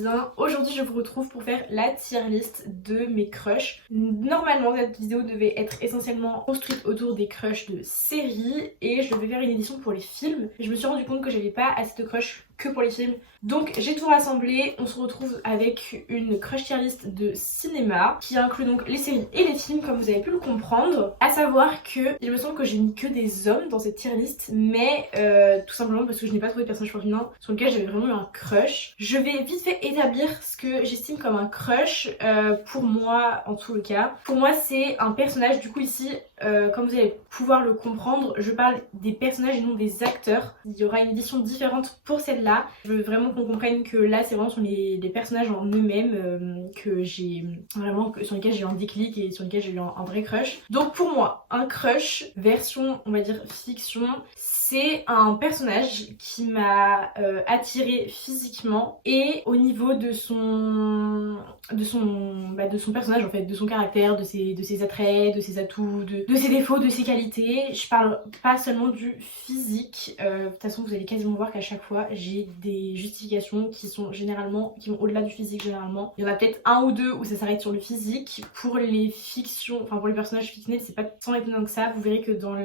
bien. Aujourd'hui je vous retrouve pour faire la tier list de mes crushs. Normalement cette vidéo devait être essentiellement construite autour des crushs de séries et je devais faire une édition pour les films. Je me suis rendu compte que j'avais pas assez de crushs que pour les films. Donc j'ai tout rassemblé, on se retrouve avec une crush tier list de cinéma qui inclut donc les séries et les films comme vous avez pu le comprendre. À savoir que il me semble que j'ai mis que des hommes dans cette tier list, mais tout simplement parce que je n'ai pas trouvé de personnage féminin sur lequel j'avais vraiment eu un crush. Je vais vite fait établir ce que j'estime comme un crush pour moi en tout le cas. Pour moi c'est un personnage, du coup ici comme vous allez pouvoir le comprendre, je parle des personnages et non des acteurs. Il y aura une édition différente pour celle-là. Je veux vraiment qu'on comprenne que là c'est vraiment sur les personnages en eux-mêmes que j'ai vraiment, sur lesquels j'ai eu un déclic et sur lesquels j'ai eu un vrai crush. Donc pour moi, un crush version on va dire fiction, c'est un personnage qui m'a attirée physiquement et au niveau de son personnage en fait, de son caractère, de ses attraits, de ses atouts, de ses défauts, de ses qualités. Je parle pas seulement du physique. De toute façon vous allez quasiment voir qu'à chaque fois j'ai des justifications qui sont généralement, qui vont au-delà du physique généralement. Il y en a peut-être un ou deux où ça s'arrête sur le physique. Pour les fictions, enfin pour les personnages fictionnels c'est pas tant étonnant que ça. Vous verrez que dans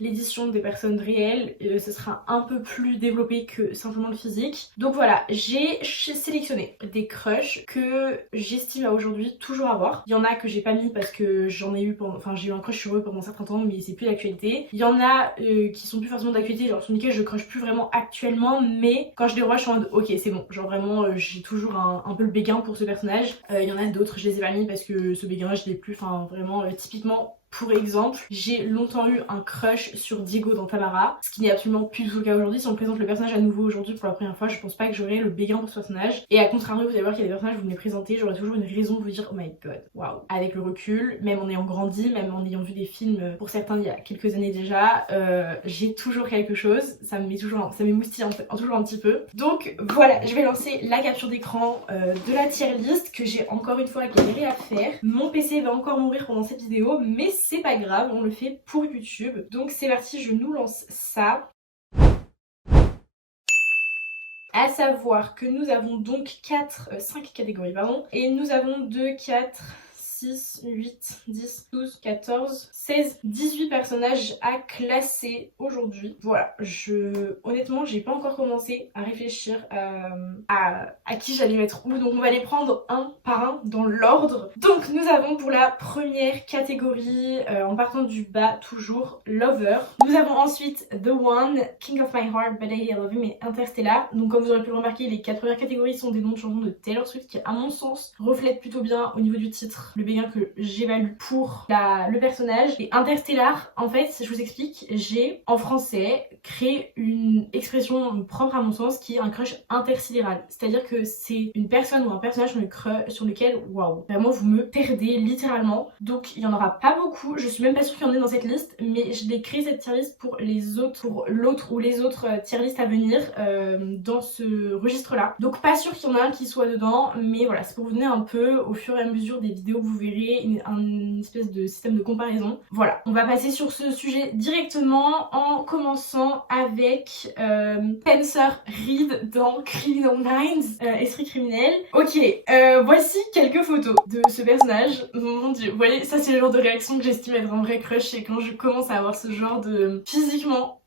l'édition des personnes réelles ce sera un peu plus développé que simplement le physique. Donc voilà, j'ai sélectionné des crushs que j'estime à aujourd'hui toujours avoir. Il y en a que j'ai pas mis parce que j'en ai eu pendant, enfin j'ai eu un crush sur eux pendant un certain temps mais c'est plus d'actualité. Il y en a qui sont plus forcément d'actualité, genre sur lesquels je crush plus vraiment actuellement, mais quand je les revois je suis en mode ok c'est bon, genre vraiment j'ai toujours un peu le béguin pour ce personnage. Il y en a d'autres je les ai pas mis parce que ce béguin je l'ai plus, enfin vraiment typiquement. Pour exemple, j'ai longtemps eu un crush sur Diego dans Tamara, ce qui n'est absolument plus du tout le cas aujourd'hui. Si on me présente le personnage à nouveau aujourd'hui pour la première fois, je pense pas que j'aurai le béguin pour ce personnage. Et à contrario, vous allez voir qu'il y a des personnages, vous me les présentez, j'aurai toujours une raison de vous dire oh my god, waouh. Avec le recul, même en ayant grandi, même en ayant vu des films pour certains il y a quelques années déjà, j'ai toujours quelque chose, ça m'émoustille toujours un petit peu. Donc voilà, je vais lancer la capture d'écran de la tier list que j'ai encore une fois galéré à faire. Mon PC va encore mourir pendant cette vidéo, mais c'est pas grave, on le fait pour YouTube. Donc c'est parti, je nous lance ça. À savoir que nous avons donc 5 catégories, pardon. Et nous avons 2, 4, 6, 8, 10, 12, 14, 16, 18 personnages à classer aujourd'hui. Voilà, honnêtement, j'ai pas encore commencé à réfléchir à qui j'allais mettre où. Donc on va les prendre un par un dans l'ordre. Donc nous avons pour la première catégorie, en partant du bas toujours, Lover. Nous avons ensuite The One, King of My Heart, But I Love Him et Interstellar. Donc comme vous aurez pu le remarquer, les 4 premières catégories sont des noms de chansons de Taylor Swift qui à mon sens reflètent plutôt bien au niveau du titre le béguin que j'évalue pour le personnage. Et Interstellar, en fait, je vous explique, j'ai en français créé une expression propre à mon sens qui est un crush intersidéral. C'est-à-dire que c'est une personne ou un personnage sur lequel, waouh, vraiment vous me perdez littéralement. Donc il y en aura pas beaucoup, je suis même pas sûre qu'il y en ait dans cette liste, mais je l'ai créé cette tier list pour l'autre ou les autres tier list à venir dans ce registre-là. Donc pas sûr qu'il y en a un qui soit dedans, mais voilà, c'est pour vous donner un peu au fur et à mesure des vidéos que vous verrez une espèce de système de comparaison. Voilà, on va passer sur ce sujet directement en commençant avec Spencer Reid dans Criminal Minds, Esprit criminel. Ok, voici quelques photos de ce personnage. Mon dieu, vous voyez, ça c'est le genre de réaction que j'estime être un vrai crush, et quand je commence à avoir ce genre de physiquement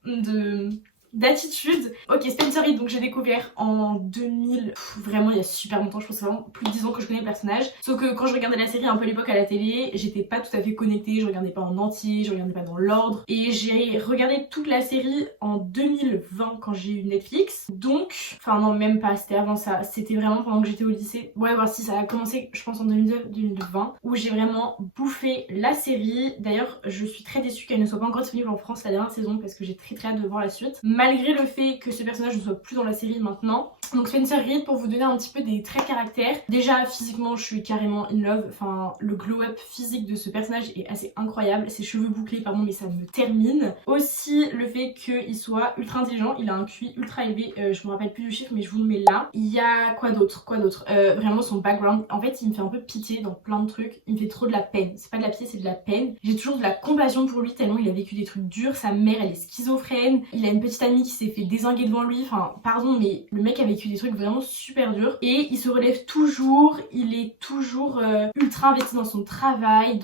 d'attitude. Ok, Spencer Reid, donc j'ai découvert en 2000, vraiment il y a super longtemps, je pense que c'est vraiment plus de 10 ans que je connais le personnage. Sauf que quand je regardais la série un peu à l'époque à la télé, j'étais pas tout à fait connectée, je regardais pas en entier, je regardais pas dans l'ordre. Et j'ai regardé toute la série en 2020 quand j'ai eu Netflix. Donc, enfin non même pas, c'était avant ça, c'était vraiment pendant que j'étais au lycée. Ouais, voici, ça a commencé je pense en 2019-2020 où j'ai vraiment bouffé la série. D'ailleurs, je suis très déçue qu'elle ne soit pas encore disponible en France la dernière saison parce que j'ai très hâte de voir la suite. Malgré le fait que ce personnage ne soit plus dans la série maintenant. Donc Spencer Reid, pour vous donner un petit peu des traits de caractère. Déjà physiquement je suis carrément in love, enfin le glow-up physique de ce personnage est assez incroyable. Ses cheveux bouclés pardon mais ça me termine. Aussi le fait qu'il soit ultra intelligent, il a un QI ultra élevé, je me rappelle plus du chiffre mais je vous le mets là. Il y a quoi d'autre vraiment son background, en fait il me fait un peu pitié dans plein de trucs, il me fait trop de la peine. C'est pas de la pitié, c'est de la peine. J'ai toujours de la compassion pour lui tellement il a vécu des trucs durs, sa mère elle est schizophrène, il a une petite amie amie qui s'est fait dézinguer devant lui, enfin pardon mais le mec a vécu des trucs vraiment super durs et il se relève toujours, il est toujours ultra investi dans son travail,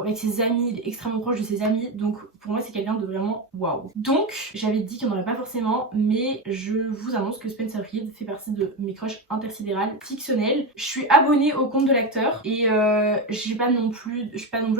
avec ses amis, il est extrêmement proche de ses amis, donc pour moi c'est quelqu'un de vraiment waouh. Donc j'avais dit qu'il n'y en aurait pas forcément, mais je vous annonce que Spencer Reid fait partie de mes crushs intersidérales fictionnels. Je suis abonnée au compte de l'acteur et je suis pas non plus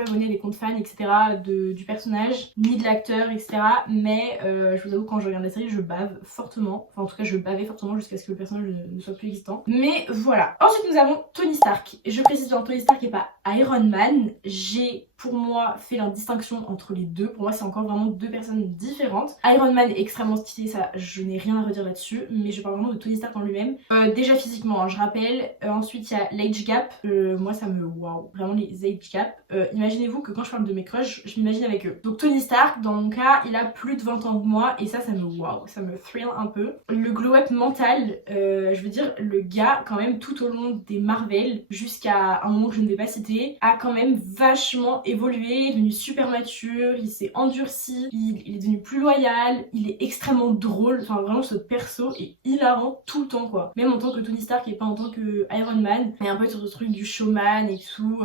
abonnée à des comptes fans etc du personnage ni de l'acteur etc, mais je vous avoue quand je regarde la série je bave fortement, enfin en tout cas je bavais fortement jusqu'à ce que le personnage ne soit plus existant, mais voilà. Ensuite nous avons Tony Stark, et je précise bien Tony Stark et pas Iron Man. J'ai pour moi fait la distinction entre les deux, pour moi c'est encore vraiment deux personnes différentes. Iron Man est extrêmement stylé, ça je n'ai rien à redire là-dessus, mais je parle vraiment de Tony Stark en lui-même. Déjà physiquement hein, je rappelle, ensuite il y a l'age gap, moi ça me waouh, vraiment les age gap. Imaginez-vous que quand je parle de mes crushs, je m'imagine avec eux. Donc Tony Stark dans mon cas il a plus de 20 ans que moi et ça me waouh, ça me thrill un peu. Le glow up mental, je veux dire le gars quand même tout au long des Marvel jusqu'à un moment que je ne vais pas citer a quand même vachement évolué, il est devenu super mature, il s'est endurci, il est devenu plus loyal, il est extrêmement drôle, enfin vraiment ce perso est hilarant tout le temps quoi. Même en tant que Tony Stark et pas en tant que Iron Man, il y a un peu sur ce truc du showman et tout,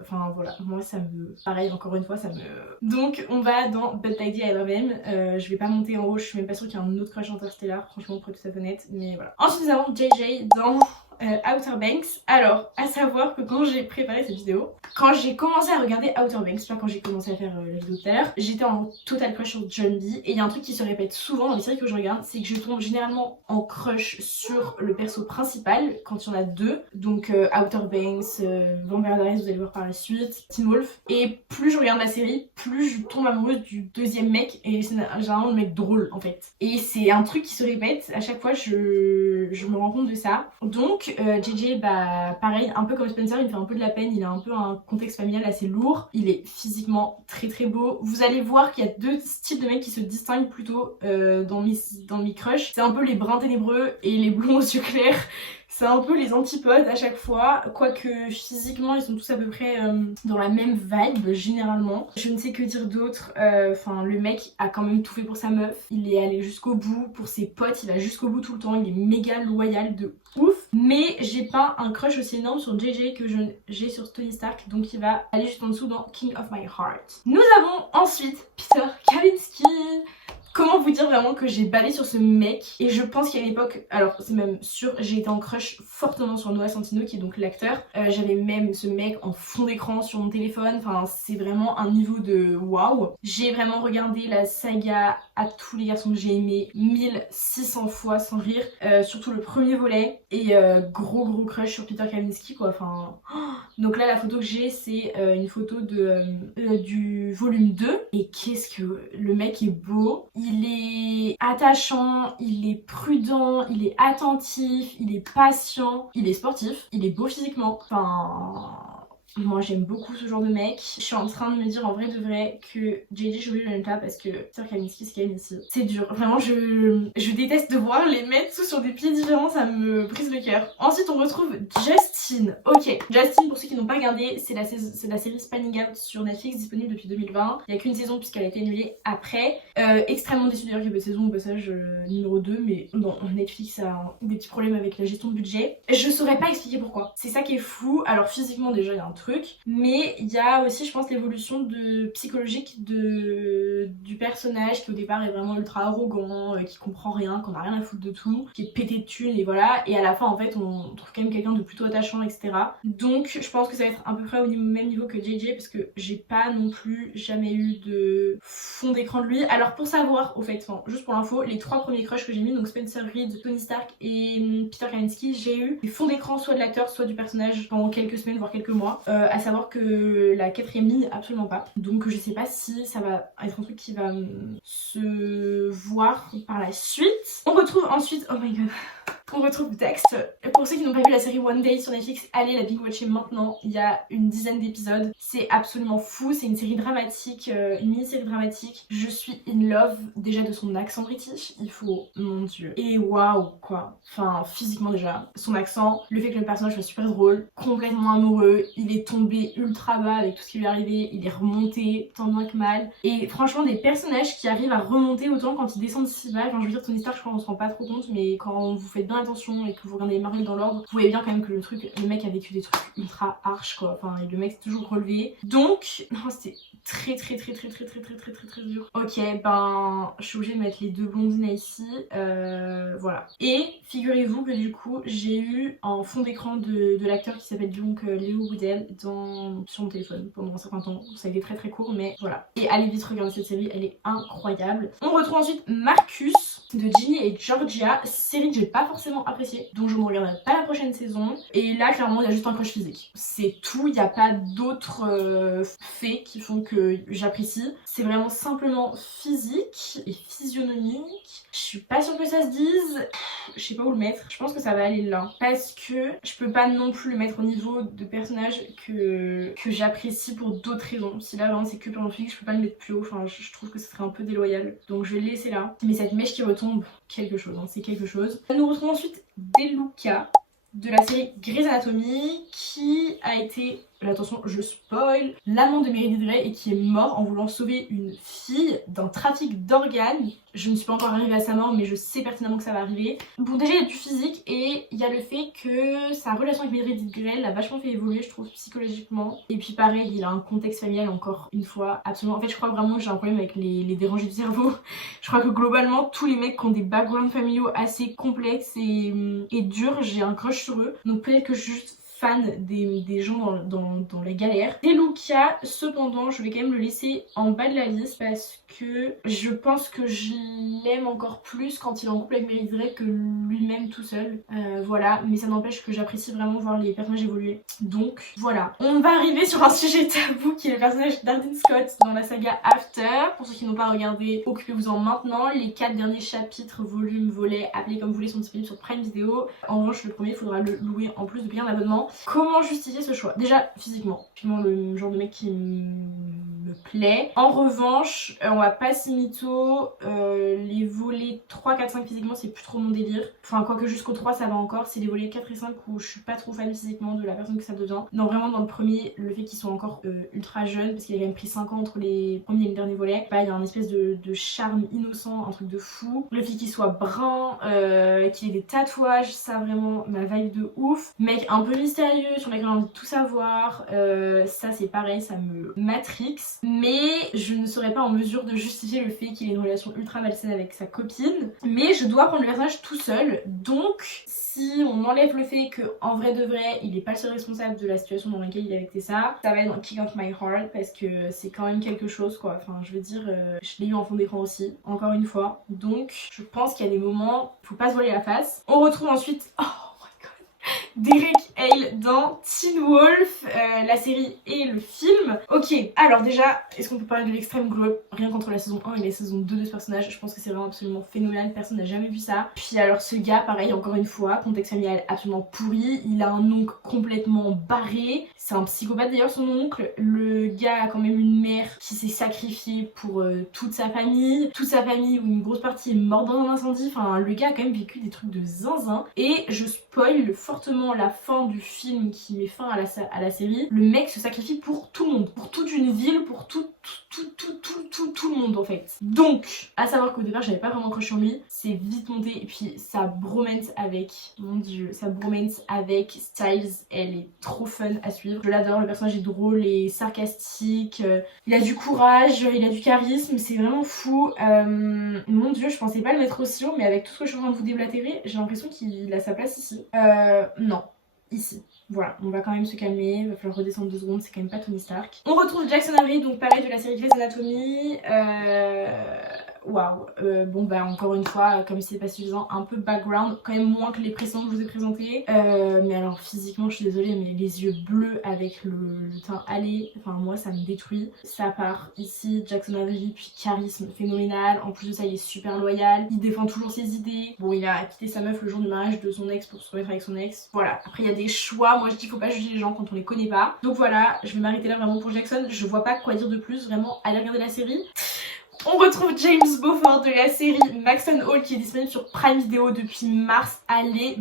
enfin voilà, moi ça me... pareil encore une fois ça me... Donc on va dans Bud Tidy I Love Him, je vais pas monter en haut, je suis même pas sûre qu'il y a un autre crush interstellar, franchement pour être tout à fait honnête, mais voilà. Ensuite nous avons JJ dans Outer Banks. Alors, à savoir que quand j'ai préparé cette vidéo, quand j'ai commencé à regarder Outer Banks, pas quand j'ai commencé à faire la vidéo tout à l'heure, j'étais en total crush sur John B. Et il y a un truc qui se répète souvent dans les séries que je regarde, c'est que je tombe généralement en crush sur le perso principal quand il y en a deux. Donc Outer Banks, Vampire Diaries, vous allez voir par la suite, Teen Wolf. Et plus je regarde la série, plus je tombe amoureuse du deuxième mec. Et c'est généralement le mec drôle en fait. Et c'est un truc qui se répète, à chaque fois je me rends compte de ça. Donc JJ, bah pareil, un peu comme Spencer, il me fait un peu de la peine, il a un peu un contexte familial assez lourd, il est physiquement très très beau. Vous allez voir qu'il y a deux styles de mecs qui se distinguent plutôt dans mes crushs. C'est un peu les bruns ténébreux et les blonds aux yeux clairs. C'est un peu les antipodes à chaque fois, quoique physiquement ils sont tous à peu près dans la même vibe généralement. Je ne sais que dire d'autre, enfin le mec a quand même tout fait pour sa meuf, il est allé jusqu'au bout, pour ses potes il va jusqu'au bout tout le temps, il est méga loyal de ouf. Mais j'ai pas un crush aussi énorme sur JJ que j'ai sur Tony Stark, donc il va aller juste en dessous dans King of My Heart. Nous avons ensuite Peter Kavinsky. Comment vous dire vraiment que j'ai bavé sur ce mec, et je pense qu'à l'époque, alors c'est même sûr, j'ai été en crush fortement sur Noah Centineo qui est donc l'acteur. J'avais même ce mec en fond d'écran sur mon téléphone, enfin c'est vraiment un niveau de waouh. J'ai vraiment regardé la saga À tous les garçons que j'ai aimé 1600 fois sans rire, surtout le premier volet, et gros crush sur Peter Kavinsky quoi, enfin... Donc là la photo que j'ai c'est une photo du volume 2, et qu'est-ce que le mec est beau. Il est attachant, il est prudent, il est attentif, il est patient, il est sportif, il est beau physiquement. Enfin... Moi j'aime beaucoup ce genre de mec. Je suis en train de me dire en vrai de vrai que JJ j'ai oublié le même tas parce que Peter Kavinsky c'est quand même ici. C'est dur, vraiment je déteste devoir les mettre tous sur des pieds différents, ça me brise le cœur. Ensuite on retrouve Justin. Ok, Justin pour ceux qui n'ont pas regardé, c'est la série Spanning Out sur Netflix disponible depuis 2020. Il n'y a qu'une saison puisqu'elle a été annulée après. Extrêmement déçue d'ailleurs qu'il y ait pas de saison au passage numéro 2, mais non, Netflix a des petits problèmes avec la gestion de budget. Je saurais pas expliquer pourquoi. C'est ça qui est fou. Alors physiquement déjà il y a un truc, mais il y a aussi je pense l'évolution psychologique du personnage qui au départ est vraiment ultra arrogant, qui comprend rien, qu'on a rien à foutre de tout, qui est pété de thunes et voilà, et à la fin en fait on trouve quand même quelqu'un de plutôt attachant etc. Donc je pense que ça va être à peu près au même niveau que JJ parce que j'ai pas non plus jamais eu de fond d'écran de lui. Alors pour savoir au fait, enfin, juste pour l'info, les 3 premiers crushs que j'ai mis, donc Spencer Reid, Tony Stark et Peter Kavinsky, j'ai eu des fonds d'écran soit de l'acteur soit du personnage pendant quelques semaines voire quelques mois. À savoir que la 4ème ligne absolument pas, donc je sais pas si ça va être un truc qui va se voir par la suite. On retrouve ensuite, oh my god, On retrouve Dexter. Pour ceux qui n'ont pas vu la série One Day sur Netflix, allez la binge-watcher maintenant. Il y a une dizaine d'épisodes. C'est absolument fou. C'est une série dramatique, une mini-série dramatique. Je suis in love déjà de son accent british. Il faut, mon dieu. Et waouh, quoi. Enfin, physiquement déjà. Son accent, le fait que le personnage soit super drôle, complètement amoureux. Il est tombé ultra bas avec tout ce qui lui est arrivé. Il est remonté tant bien que mal. Et franchement, des personnages qui arrivent à remonter autant quand ils descendent si bas. Enfin, je veux dire, Tony Stark, je crois qu'on se rend pas trop compte, mais quand vous faites bien attention et que vous regardez Marvel dans l'ordre, vous voyez bien quand même que le mec a vécu des trucs ultra harsh, quoi. Enfin, et le mec s'est toujours relevé. Donc, non, c'était très dur. Ok, ben, je suis obligée de mettre les deux blondines ici. Voilà. Et figurez-vous que du coup, j'ai eu en fond d'écran de l'acteur qui s'appelle donc Léo Boudel sur mon téléphone pendant un certain temps. Ça a été très court, mais voilà. Et allez vite regarder cette série, elle est incroyable. On retrouve ensuite Marcus de Ginny et Georgia, série que j'ai pas forcément appréciée, donc je ne regarderai pas la prochaine saison. Et là, clairement, il y a juste un crush physique. C'est tout, il n'y a pas d'autres faits qui font que j'apprécie. C'est vraiment simplement physique et physionomique. Je suis pas sûre que ça se dise. Je sais pas où le mettre. Je pense que ça va aller là. Parce que je peux pas non plus le mettre au niveau de personnages que j'apprécie pour d'autres raisons. Si là vraiment c'est que pour mon physique, je peux pas le mettre plus haut. Enfin, je trouve que ce serait un peu déloyal. Donc je vais le laisser là. Mais cette mèche qui retombe, quelque chose, hein, c'est quelque chose. Nous retrouvons ensuite Deluca de la série Grey's Anatomy qui a été, attention je spoil, l'amant de Meredith Grey et qui est mort en voulant sauver une fille d'un trafic d'organes. Je ne suis pas encore arrivée à sa mort mais je sais pertinemment que ça va arriver. Bon, déjà il y a du physique et il y a le fait que sa relation avec Meredith Grey l'a vachement fait évoluer, je trouve, psychologiquement. Et puis pareil, il a un contexte familial encore une fois absolument. En fait je crois vraiment que j'ai un problème avec les dérangés du cerveau. Je crois que globalement tous les mecs qui ont des backgrounds familiaux assez complexes et durs, j'ai un crush sur eux. Donc peut-être que je suis juste fan des gens dans la galère. Deluca, cependant, je vais quand même le laisser en bas de la liste parce que je pense que je l'aime encore plus quand il est en couple avec Meredith Grey que lui-même tout seul. Voilà, mais ça n'empêche que j'apprécie vraiment voir les personnages évoluer. Donc voilà. On va arriver sur un sujet tabou qui est le personnage d'Arden Scott dans la saga After. Pour ceux qui n'ont pas regardé, occupez-vous-en maintenant. Les 4 derniers chapitres, volumes, volets, appelez comme vous voulez, sont disponibles sur Prime Video. En revanche, le premier, il faudra le louer en plus de payer un abonnement. Comment justifier ce choix? Déjà, physiquement, finalement le genre de mec qui me plaît. En revanche, on va pas s'y mytho, les volets 3, 4, 5 physiquement, c'est plus trop mon délire. Enfin, quoique jusqu'au 3, ça va encore. C'est les volets 4 et 5 où je suis pas trop fan physiquement de la personne que ça devient. Non, vraiment, dans le premier, le fait qu'ils soient encore ultra jeunes, parce qu'il a quand même pris 5 ans entre les premiers et le dernier volet, bah, il y a un espèce de charme innocent, un truc de fou. Le fait qu'il soit brun, qu'il ait des tatouages, ça vraiment, ma vibe de ouf. Mec un peu mystérieux, sur lequel on a envie de tout savoir, ça c'est pareil, ça me matrix. Mais je ne serais pas en mesure de justifier le fait qu'il ait une relation ultra malsaine avec sa copine. Mais je dois prendre le personnage tout seul, donc si on enlève le fait qu'en vrai de vrai, il est pas le seul responsable de la situation dans laquelle il a vécu ça, ça va être dans King of My Heart parce que c'est quand même quelque chose quoi. Enfin, je veux dire, je l'ai eu en fond d'écran aussi, encore une fois. Donc, je pense qu'il y a des moments, faut pas se voiler la face. On retrouve ensuite, oh Derek Hale dans Teen Wolf, la série et le film. Ok, alors déjà, est-ce qu'on peut parler de l'extrême glow rien qu'entre la saison 1 et la saison 2 de ce personnage? Je pense que c'est vraiment absolument phénoménal, personne n'a jamais vu ça. Puis alors ce gars, pareil, encore une fois, contexte familial absolument pourri, il a un oncle complètement barré, c'est un psychopathe d'ailleurs son oncle. Le gars a quand même une mère qui s'est sacrifiée pour toute sa famille où une grosse partie est morte dans un incendie. Enfin, le gars a quand même vécu des trucs de zinzin. Et je spoil fortement la fin du film qui met fin à la série. Le mec se sacrifie pour tout le monde, pour toute une ville, pour tout le monde en fait. Donc, à savoir qu'au départ j'avais pas vraiment crush sur lui, c'est vite monté et puis sa bromance avec, mon dieu, sa bromance avec Styles, elle est trop fun à suivre. Je l'adore, le personnage est drôle et sarcastique, il a du courage, il a du charisme, c'est vraiment fou. Mon dieu, je pensais pas le mettre aussi haut, mais avec tout ce que je suis en train de vous déblatérer, j'ai l'impression qu'il a sa place ici. Non, ici. Voilà, on va quand même se calmer, il va falloir redescendre 2 secondes, c'est quand même pas Tony Stark. On retrouve Jackson Avery, donc pareil de la série Grey's Anatomy. waouh. Bon bah encore une fois, comme si c'est pas suffisant, un peu background, quand même moins que les précédents que je vous ai présentés. Mais alors physiquement je suis désolée, mais les yeux bleus avec le teint hâlé, enfin moi ça me détruit. Ça part ici, Jackson Avery, puis charisme phénoménal. En plus de ça il est super loyal, il défend toujours ses idées. Bon il a quitté sa meuf le jour du mariage de son ex pour se remettre avec son ex. Voilà, après il y a des choix, moi je dis faut pas juger les gens quand on les connaît pas. Donc voilà, je vais m'arrêter là vraiment pour Jackson, je vois pas quoi dire de plus, vraiment allez regarder la série. On retrouve James Beaufort de la série Maxton Hall qui est disponible sur Prime Video depuis mars. Allez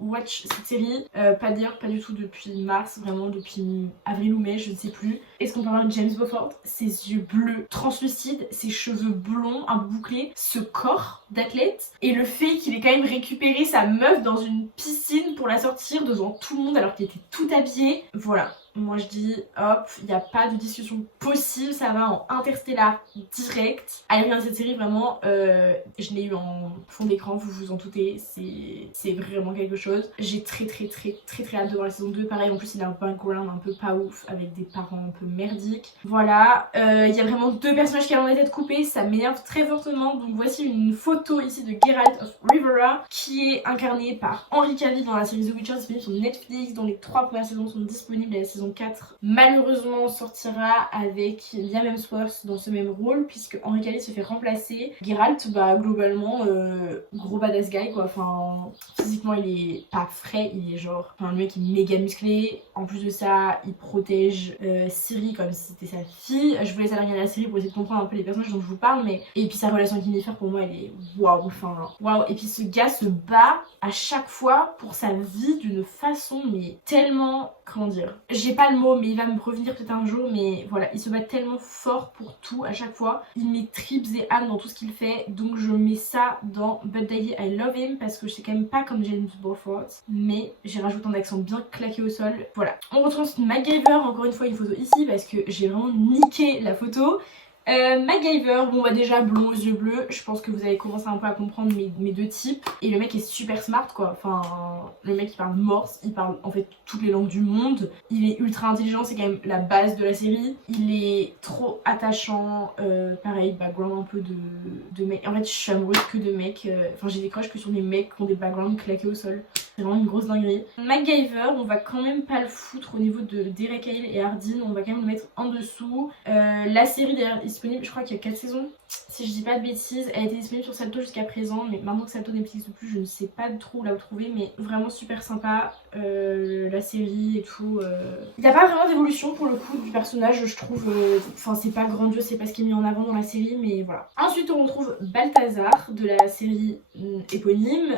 watch cette série. Pas dire, pas du tout depuis mars, vraiment depuis avril ou mai, je ne sais plus. Est-ce qu'on peut avoir James Beaufort? Ses yeux bleus translucides, ses cheveux blonds, un peu bouclés, ce corps d'athlète et le fait qu'il ait quand même récupéré sa meuf dans une piscine pour la sortir devant tout le monde alors qu'il était tout habillé. Voilà. Moi je dis hop, il n'y a pas de discussion possible, ça va en interstellar direct. Allez regarder cette série vraiment, je l'ai eu en fond d'écran, vous vous en doutez, c'est vraiment quelque chose. J'ai très hâte de voir la saison 2, pareil en plus il a un background un peu pas ouf avec des parents un peu merdiques. Voilà, il y a vraiment deux personnages qui ont la tête coupée, ça m'énerve très fortement, donc voici une photo ici de Geralt of Rivia qui est incarné par Henry Cavill dans la série The Witcher disponible sur Netflix, dont les 3 premières saisons sont disponibles à la saison 4 malheureusement sortira avec Liam Hemsworth dans ce même rôle puisque Henry Cavill se fait remplacer. Geralt bah globalement gros badass guy quoi, enfin physiquement il est pas frais, il est genre, enfin le mec est méga musclé, en plus de ça il protège Ciri comme si c'était sa fille. Je vous laisse aller regarder la série pour essayer de comprendre un peu les personnages dont je vous parle, mais et puis sa relation avec Yennefer pour moi elle est waouh, enfin waouh. Et puis ce gars se bat à chaque fois pour sa vie d'une façon mais tellement, comment dire, j'ai pas le mot mais il va me revenir peut-être un jour, mais voilà, il se bat tellement fort pour tout à chaque fois, il met tripes et âmes dans tout ce qu'il fait, donc je mets ça dans But Daddy I Love Him parce que je sais quand même pas comme James Beaufort, mais j'ai rajouté un accent bien claqué au sol. Voilà, on retrouve MacGyver, encore une fois une photo ici parce que j'ai vraiment niqué la photo. MacGyver, bon bah déjà blond aux yeux bleus, je pense que vous avez commencé un peu à comprendre mes deux types. Et le mec est super smart quoi, enfin le mec il parle morse, il parle en fait toutes les langues du monde. Il est ultra intelligent, c'est quand même la base de la série. Il est trop attachant, pareil background un peu de mec. En fait je suis amoureuse que de mecs, enfin j'ai des crushs que sur des mecs qui ont des backgrounds claqués au sol. C'est vraiment une grosse dinguerie. MacGyver, on va quand même pas le foutre au niveau de Derek Hale et Hardin, on va quand même le mettre en dessous. La série d'ailleurs est disponible, je crois qu'il y a 4 saisons. Si je dis pas de bêtises, elle a été disponible sur Salto jusqu'à présent, mais maintenant que Salto n'existe plus, je ne sais pas trop où la trouver, mais vraiment super sympa, la série et tout. Il n'y a pas vraiment d'évolution pour le coup du personnage, je trouve, enfin c'est pas grandiose, c'est pas ce qui est mis en avant dans la série, mais voilà. Ensuite on retrouve Balthazar de la série éponyme,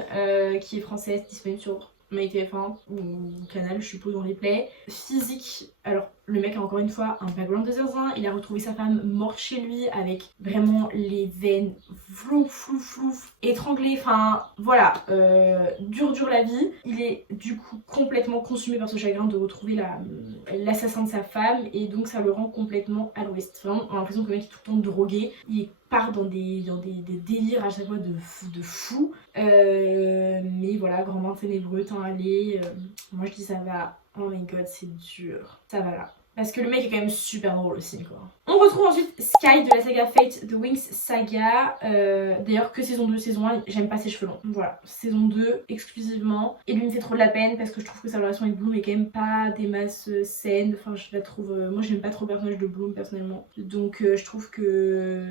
qui est française, disponible sur MyTF1 ou Canal, je suppose, en replay. Physique, alors le mec a encore une fois un background de zinzin, il a retrouvé sa femme morte chez lui avec vraiment les veines flouf, étranglées, enfin voilà, dur la vie. Il est du coup complètement consumé par ce chagrin de retrouver l'assassin de sa femme et donc ça le rend complètement à l'ouest. Vraiment, on a l'impression que le mec est tout le temps drogué, il part dans des délires à chaque fois de fou. Mais voilà, grand bain ténébreux, temps allé, moi je dis ça va. Oh my god, c'est dur. Ça va là. Parce que le mec est quand même super drôle aussi quoi. On retrouve ensuite Sky de la saga Fate, The Wings Saga. D'ailleurs que saison 2, saison 1, j'aime pas ses cheveux longs. Voilà, saison 2 exclusivement. Et lui me fait trop de la peine parce que je trouve que sa relation avec Bloom est quand même pas des masses saines. Enfin je la trouve... moi j'aime pas trop le personnage de Bloom personnellement. Donc je trouve que...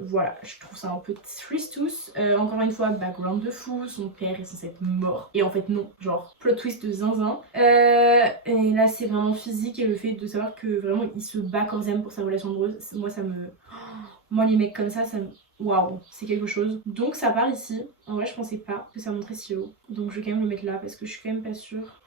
voilà, je trouve ça un peu tristus. Encore une fois, background de fou, son père est censé être mort. Et en fait non, genre plot twist de zinzin. Et là c'est vraiment physique et le fait de savoir que vraiment il se bat corps et âme pour sa relation amoureuse, moi ça me... Moi les mecs comme ça me... Waouh, c'est quelque chose. Donc ça part ici. En vrai je pensais pas que ça montrait si haut. Donc je vais quand même le mettre là parce que je suis quand même pas sûre.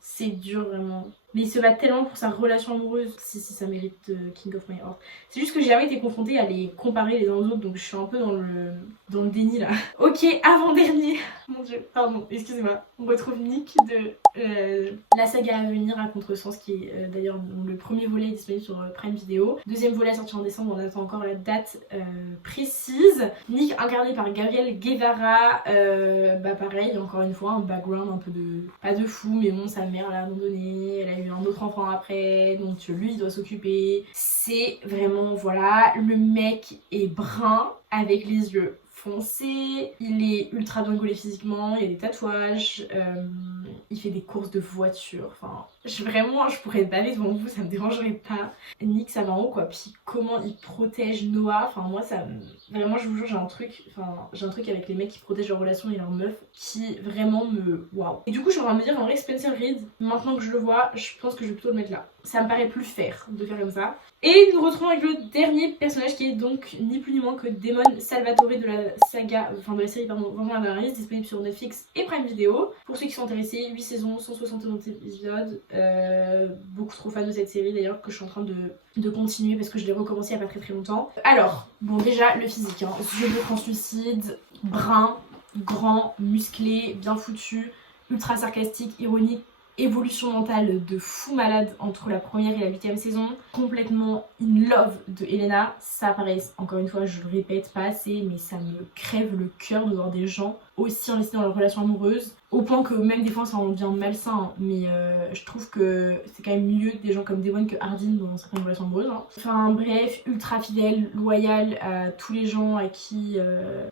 C'est dur vraiment. Mais il se bat tellement pour sa relation amoureuse. Si ça mérite King of My Heart. C'est juste que j'ai jamais été confrontée à les comparer les uns aux autres. Donc je suis un peu dans le déni là. Ok, avant-dernier. Mon dieu, pardon, excusez-moi. On retrouve Nick de la saga à venir à Contresens, qui est d'ailleurs le premier volet est disponible sur Prime Video. Deuxième volet sorti en décembre, on attend encore la date précise. Nick incarné par Gabriel Guevara, bah pareil, encore une fois un background un peu de... pas de fou, mais bon, sa mère l'a abandonné, elle a a eu un autre enfant après, donc lui il doit s'occuper. C'est vraiment, voilà, le mec est brun avec les yeux foncés, il est ultra bien gaulé physiquement, il a des tatouages, il fait des courses de voiture, enfin vraiment je pourrais baver devant vous, ça me dérangerait pas. Nick ça va en haut quoi, puis comment il protège Noah, enfin moi ça vraiment je vous jure j'ai un truc avec les mecs qui protègent leur relation et leurs meufs qui vraiment me waouh. Et du coup je suis en train de me dire en vrai Spencer Reid, maintenant que je le vois, je pense que je vais plutôt le mettre là. Ça me paraît plus fair de faire comme ça. Et nous retrouvons avec le dernier personnage qui est donc ni plus ni moins que Damon Salvatore de la saga, enfin de la série pardon, Vampire Diaries, disponible sur Netflix et Prime Video. Pour ceux qui sont intéressés, 8 saisons, 171 épisodes, beaucoup trop fan de cette série d'ailleurs que je suis en train de continuer parce que je l'ai recommencé il n'y a pas très longtemps. Alors, bon déjà le physique, hein, yeux bleus translucides, brun, grand, musclé, bien foutu, ultra sarcastique, ironique, évolution mentale de fou malade entre la première et la 8ème saison, complètement in love de Elena. Ça pareil, encore une fois je le répète pas assez, mais ça me crève le cœur de voir des gens aussi investis dans leur relation amoureuse, au point que même des fois ça en devient malsain, hein. Mais je trouve que c'est quand même mieux des gens comme Devon que Hardin dans certaines relations amoureuses, hein. Enfin bref, ultra fidèle, loyal à tous les gens à qui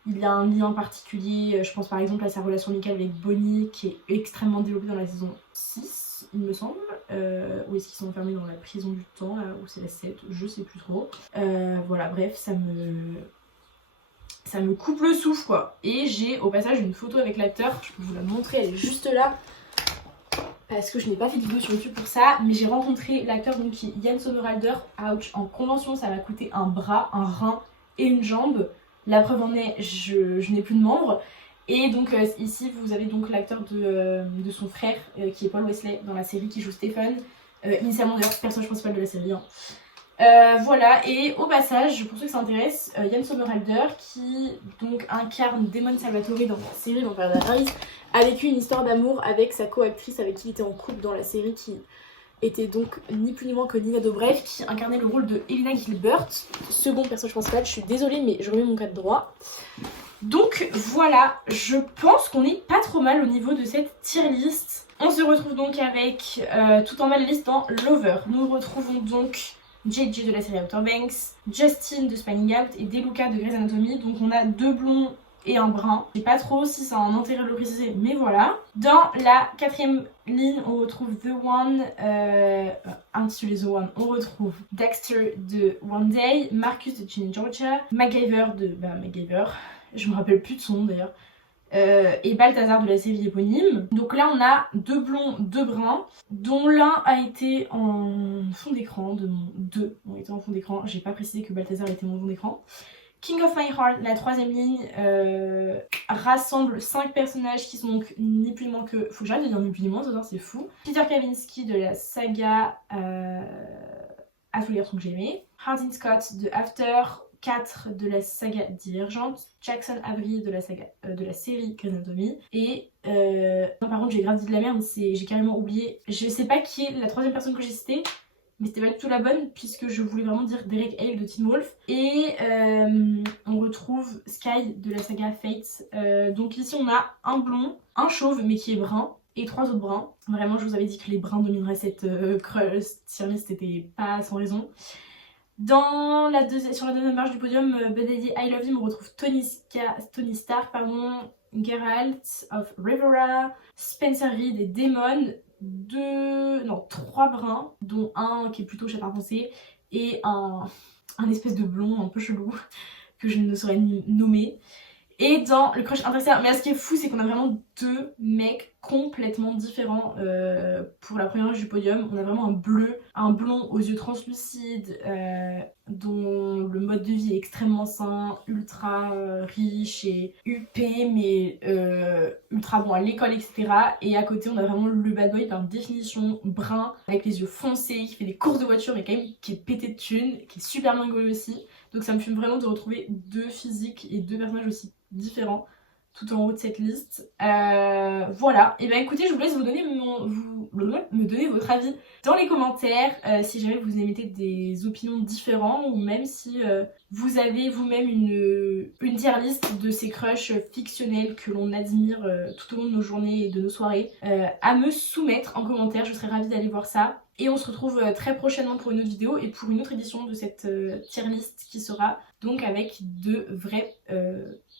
il a un lien particulier. Je pense par exemple à sa relation amicale avec Bonnie qui est extrêmement développée dans la saison 6 il me semble, ou est-ce qu'ils sont enfermés dans la prison du temps là, ou c'est la 7, je sais plus trop. Voilà bref, ça me coupe le souffle quoi. Et j'ai au passage une photo avec l'acteur, je peux vous la montrer, elle est juste là. Parce que je n'ai pas fait de vidéo sur YouTube pour ça, mais j'ai rencontré l'acteur donc qui est Yann Sommerhalder, ouch, en convention ça m'a coûté un bras, un rein et une jambe. La preuve en est, je n'ai plus de membres. Et donc ici vous avez donc l'acteur de son frère qui est Paul Wesley dans la série qui joue Stephen. Initialement d'ailleurs personnage principal de la série, hein. Voilà, et au passage, pour ceux que ça intéresse, Yann Sommerhalder qui donc incarne Damon Salvatore dans la série Vampire Diaries a vécu une histoire d'amour avec sa co-actrice avec qui il était en couple dans la série, qui était donc ni plus ni moins que Nina Dobrev, qui incarnait le rôle de Elena Gilbert, second personnage principal. Je suis désolée mais je remets mon cadre droit. Donc voilà, je pense qu'on est pas trop mal au niveau de cette tier list. On se retrouve donc avec tout en bas de la liste dans Lover. Nous retrouvons donc JJ de la série Outer Banks, Justin de Spanning Out et Deluca de Grey's Anatomy. Donc on a 2 blonds et un brun. Je sais pas trop si ça a un intérêt de le préciser, mais voilà. Dans la 4ème ligne, on retrouve The One, intitulé The One, on retrouve Dexter de One Day, Marcus de Ginny Georgia, MacGyver de MacGyver, je me rappelle plus de son nom d'ailleurs, et Balthazar de la série éponyme. Donc là on a 2 blonds, 2 bruns, dont l'un a été en fond d'écran, deux ont été en fond d'écran, j'ai pas précisé que Balthazar était mon fond d'écran. King of My Heart, la 3ème ligne, rassemble 5 personnages qui sont donc ni plus ni moins que... Faut que j'arrête de dire ni plus ni moins, c'est fou. Peter Kavinsky de la saga À tous les garçons que j'ai aimés, Hardin Scott de After, 4 de la saga Divergente, Jackson Avery de la saga de la série Grey's Anatomy, et non, par contre j'ai grave dit de la merde, j'ai carrément oublié, je sais pas qui est la 3ème personne que j'ai citée, mais c'était pas du tout la bonne puisque je voulais vraiment dire Derek Hale de Teen Wolf. Et on retrouve Sky de la saga Fate. Donc ici on a un blond, un chauve mais qui est brun et 3 autres bruns. Vraiment je vous avais dit que les bruns domineraient cette tier list, c'était pas sans raison. Sur la 2ème marche du podium, Bud Daddy I Love Him, on retrouve Tony Stark, Geralt of Rivera, Spencer Reid et Damon. 3 bruns, dont un qui est plutôt châtain foncé et un espèce de blond un peu chelou que je ne saurais ni nommer. Et dans le crush interstellaire, mais là, ce qui est fou c'est qu'on a vraiment 2 mecs complètement différents pour la première marche du podium. On a vraiment un blond aux yeux translucides, dont le mode de vie est extrêmement sain, ultra riche et huppé, mais ultra bon à l'école, etc. Et à côté on a vraiment le bad boy par définition, brun, avec les yeux foncés, qui fait des courses de voiture mais quand même qui est pété de thunes, qui est super bien gaulé aussi. Donc ça me fume vraiment de retrouver 2 physiques et 2 personnages aussi différents. tout en haut de cette liste. Voilà, et bien écoutez, je vous laisse me donner votre avis dans les commentaires, si jamais vous émettez des opinions différentes, ou même si vous avez vous-même une tier list de ces crushs fictionnels que l'on admire tout au long de nos journées et de nos soirées, à me soumettre en commentaire. Je serais ravie d'aller voir ça. Et on se retrouve très prochainement pour une autre vidéo et pour une autre édition de cette tier list qui sera donc avec de vraies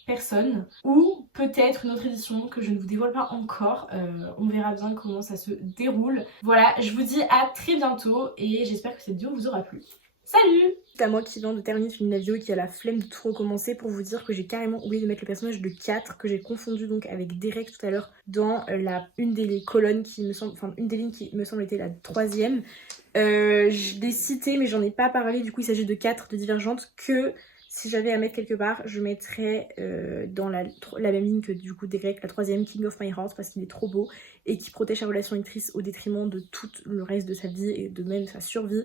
personnes, ou peut-être une autre édition que je ne vous dévoile pas encore. On verra bien comment ça se déroule. Voilà, je vous dis à très bientôt et j'espère que cette vidéo vous aura plu. Salut! C'est à moi qui viens de terminer la vidéo et qui a la flemme de tout recommencer pour vous dire que j'ai carrément oublié de mettre le personnage de 4 que j'ai confondu donc avec Derek tout à l'heure dans une des colonnes qui me semble, enfin une des lignes qui me semble était la 3e. Je l'ai cité mais j'en ai pas parlé, du coup il s'agit de 4 de Divergente que si j'avais à mettre quelque part, je mettrais dans la même ligne que du coup Derek, la 3e, King of My Heart, parce qu'il est trop beau et qui protège sa relation actrice au détriment de tout le reste de sa vie et de même sa survie.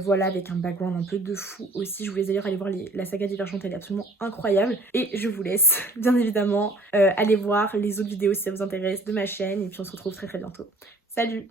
Voilà, avec un background un peu de fou aussi. Je vous laisse d'ailleurs aller voir la saga Divergente, elle est absolument incroyable. Et je vous laisse bien évidemment aller voir les autres vidéos si ça vous intéresse de ma chaîne et puis on se retrouve très très bientôt. Salut!